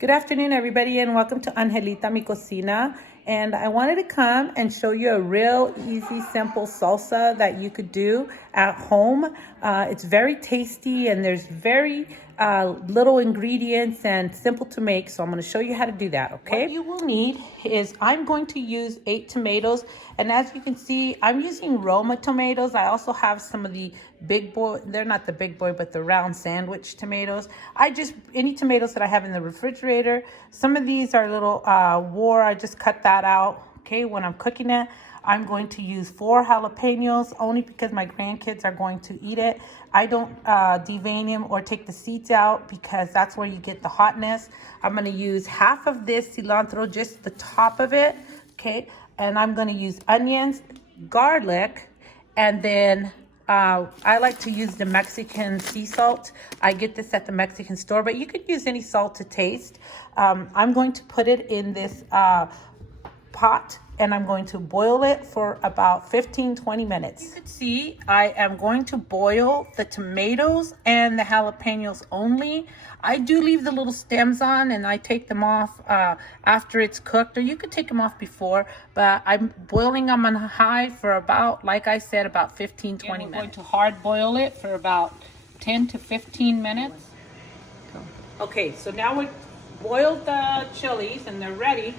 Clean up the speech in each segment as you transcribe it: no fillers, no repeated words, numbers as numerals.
Good afternoon, everybody, and welcome to Angelita Mi Cocina. And I wanted to come and show you a real easy, simple salsa that you could do at home. It's very tasty and there's very little ingredients and simple to make. So I'm going to show you how to do that, okay? What you will need is I'm going to use 8 tomatoes. And as you can see, I'm using Roma tomatoes. I also have some of the big boy, they're not the big boy, but the round sandwich tomatoes. Any tomatoes that I have in the refrigerator. Some of these are a little war. I just cut that out, okay, when I'm cooking it. I'm going to use 4 jalapeños only because my grandkids are going to eat it. I don't devein them or take the seeds out because that's where you get the hotness. I'm going to use half of this cilantro, just the top of it, okay? And I'm going to use onions, garlic, and then I like to use the Mexican sea salt. I get this at the Mexican store, but you could use any salt to taste. I'm going to put it in this pot and I'm going to boil it for about 15-20 minutes. You can see I am going to boil the tomatoes and the jalapenos only. I do leave the little stems on and I take them off after it's cooked, or you could take them off before, but I'm boiling them on high for about, like I said, about 15-20 minutes. We're going to hard boil it for about 10 to 15 minutes. Okay, so now we boiled the chilies and they're ready.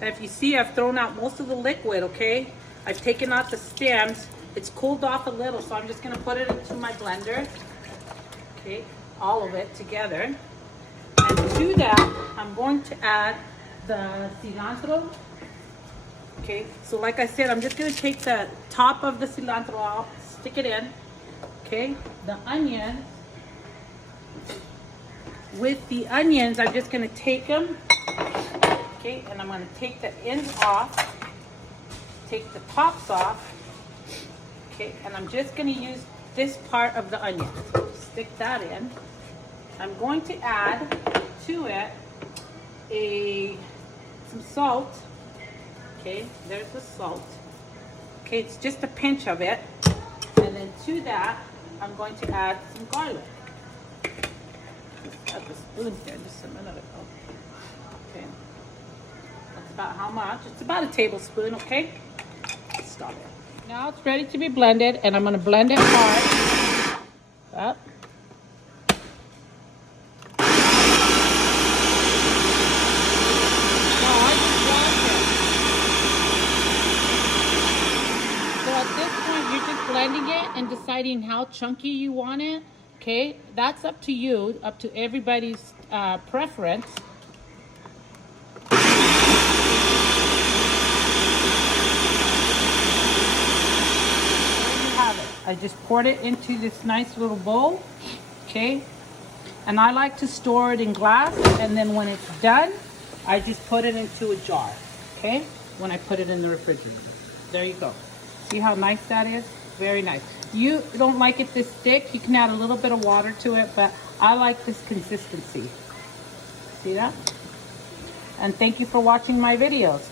And if you see, I've thrown out most of the liquid, okay? I've taken out the stems. It's cooled off a little, so I'm just gonna put it into my blender. Okay, all of it together. And to that, I'm going to add the cilantro. Okay, so like I said, I'm just gonna take the top of the cilantro out, stick it in. Okay, the onion. With the onions, I'm just gonna take them. Okay, and I'm going to take the ends off, take the tops off, okay, and I'm just going to use this part of the onion. Stick that in. I'm going to add to it some salt. Okay, there's the salt. Okay, it's just a pinch of it. And then to that, I'm going to add some garlic. Just add the spoon here just a minute ago. Okay. About how much? It's about a tablespoon, okay? Stop it. Now it's ready to be blended, and I'm going to blend it hard. Up. So at this point, you're just blending it and deciding how chunky you want it, okay? That's up to you, up to everybody's preference. I just poured it into this nice little bowl, okay? And I like to store it in glass, and then when it's done, I just put it into a jar, okay? When I put it in the refrigerator. There you go. See how nice that is? Very nice. You don't like it this thick, you can add a little bit of water to it, but I like this consistency. See that? And thank you for watching my videos.